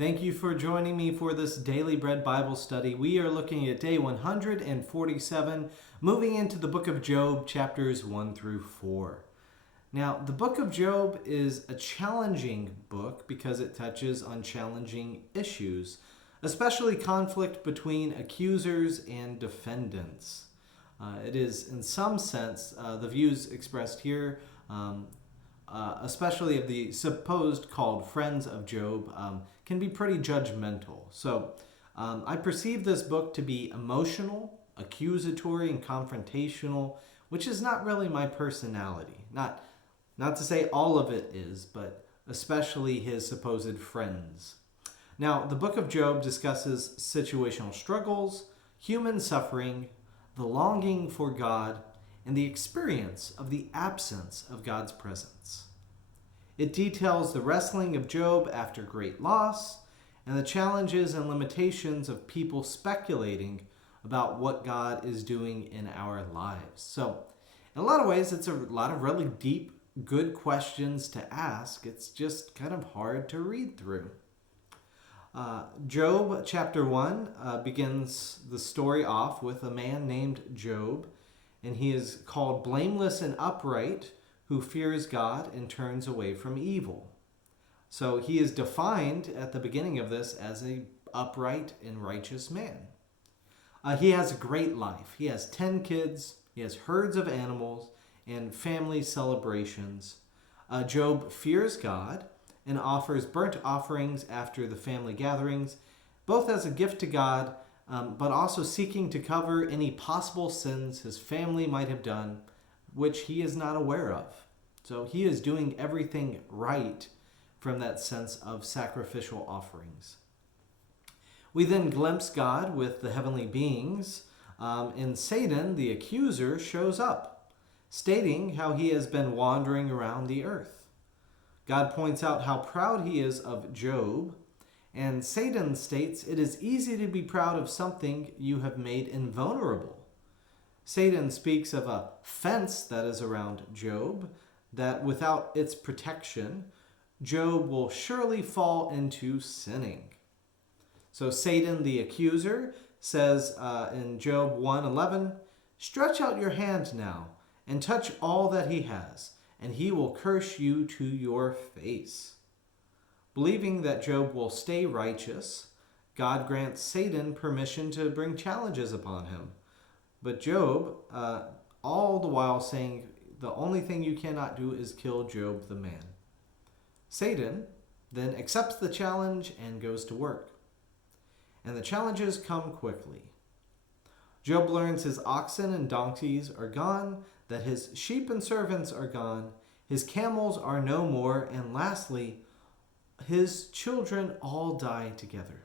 Thank you for joining me for this Daily Bread Bible study. We are looking at day 147, moving into the book of Job, chapters 1 through 4. Now, the book of Job is a challenging book because it touches on challenging issues, especially conflict between accusers and defendants. It is, in some sense, the views expressed here, especially of the supposed called friends of Job, can be pretty judgmental. So I perceive this book to be emotional, accusatory, and confrontational, which is not really my personality. Not to say all of it is, but especially his supposed friends. Now, the book of Job discusses situational struggles, human suffering, the longing for God, and the experience of the absence of God's presence. It details the wrestling of Job after great loss and the challenges and limitations of people speculating about what God is doing in our lives. So, in a lot of ways, it's a lot of really deep, good questions to ask. It's just kind of hard to read through. Job chapter 1 begins the story off with a man named Job, and he is called blameless and upright, who fears God and turns away from evil. So he is defined at the beginning of this as an upright and righteous man. He has a great life. He has 10 kids, he has herds of animals, and family celebrations. Job fears God and offers burnt offerings after the family gatherings, both as a gift to God, but also seeking to cover any possible sins his family might have done, which he is not aware of. So he is doing everything right from that sense of sacrificial offerings. We then glimpse God with the heavenly beings, and Satan, the accuser, shows up, stating how he has been wandering around the earth. God points out how proud he is of Job, and Satan states it is easy to be proud of something you have made invulnerable. Satan speaks of a fence that is around Job, that without its protection, Job will surely fall into sinning. So Satan, the accuser, says in Job 1:11, "Stretch out your hand now and touch all that he has, and he will curse you to your face." Believing that Job will stay righteous, God grants Satan permission to bring challenges upon him. But Job, all the while saying, the only thing you cannot do is kill Job the man. Satan then accepts the challenge and goes to work. And the challenges come quickly. Job learns his oxen and donkeys are gone, that his sheep and servants are gone, his camels are no more, and lastly, his children all die together.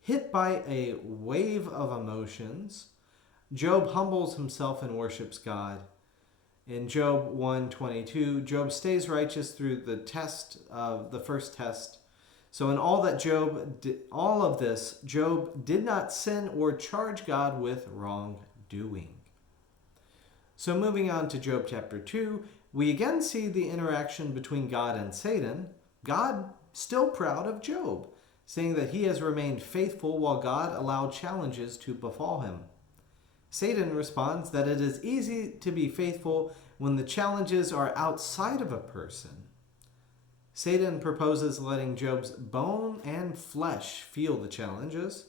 Hit by a wave of emotions, Job humbles himself and worships God. In Job 1:22, Job stays righteous through the first test. So in all of this, Job did not sin or charge God with wrongdoing. So moving on to Job chapter 2, we again see the interaction between God and Satan. God still proud of Job, saying that he has remained faithful while God allowed challenges to befall him. Satan responds that it is easy to be faithful when the challenges are outside of a person. Satan proposes letting Job's bone and flesh feel the challenges,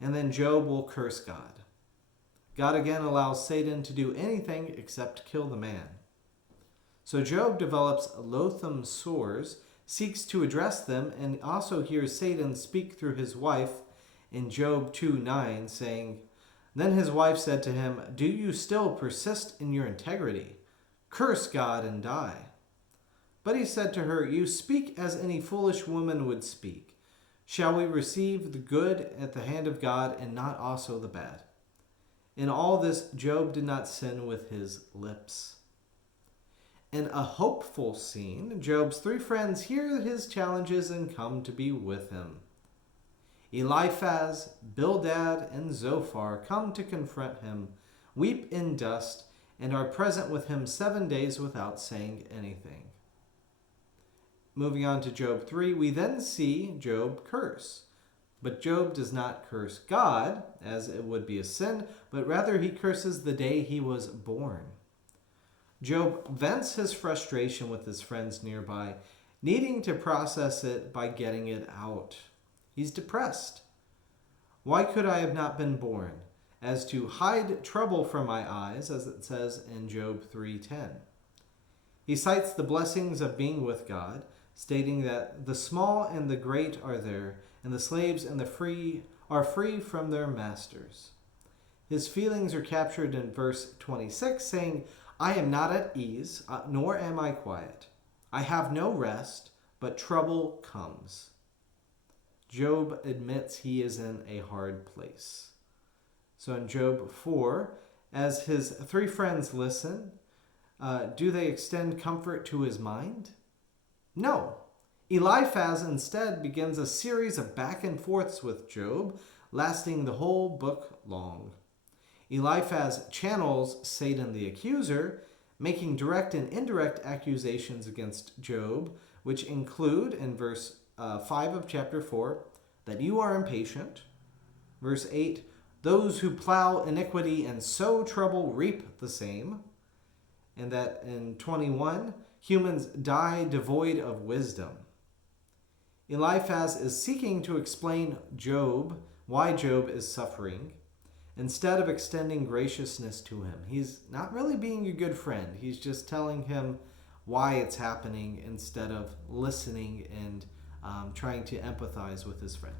and then Job will curse God. God again allows Satan to do anything except kill the man. So Job develops loathsome sores, seeks to address them, and also hears Satan speak through his wife in Job 2:9, saying, "Then his wife said to him, 'Do you still persist in your integrity? Curse God and die.' But he said to her, 'You speak as any foolish woman would speak. Shall we receive the good at the hand of God and not also the bad?' In all this, Job did not sin with his lips." In a hopeful scene, Job's 3 friends hear his challenges and come to be with him. Eliphaz, Bildad, and Zophar come to confront him, weep in dust, and are present with him 7 days without saying anything. moving on to Job 3, we then see Job curse. But Job does not curse God, as it would be a sin, but rather he curses the day he was born. Job vents his frustration with his friends nearby, needing to process it by getting it out. He's depressed. Why could I have not been born? As to hide trouble from my eyes, as it says in Job 3:10. He cites the blessings of being with God, stating that the small and the great are there, and the slaves and the free are free from their masters. His feelings are captured in verse 26, saying, I am not at ease, nor am I quiet. I have no rest, but trouble comes. Job admits he is in a hard place. So in Job 4, as his three friends listen, do they extend comfort to his mind? No. Eliphaz instead begins a series of back and forths with Job, lasting the whole book long. Eliphaz channels Satan the accuser, making direct and indirect accusations against Job, which include, in verse 5 of chapter 4, that you are impatient. Verse 8, those who plow iniquity and sow trouble reap the same. And that in 21, humans die devoid of wisdom. Eliphaz is seeking to explain Job, why Job is suffering, instead of extending graciousness to him. He's not really being a good friend. He's just telling him why it's happening instead of listening and trying to empathize with his friend.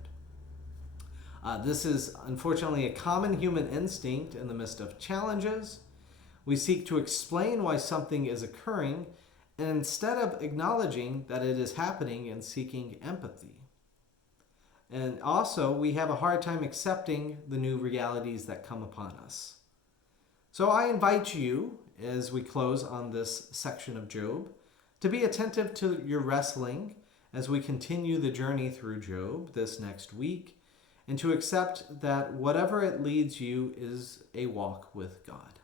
This is unfortunately a common human instinct in the midst of challenges. We seek to explain why something is occurring, and instead of acknowledging that it is happening and seeking empathy. And also, we have a hard time accepting the new realities that come upon us. So I invite you, as we close on this section of Job, to be attentive to your wrestling as we continue the journey through Job this next week, and to accept that whatever it leads you is a walk with God.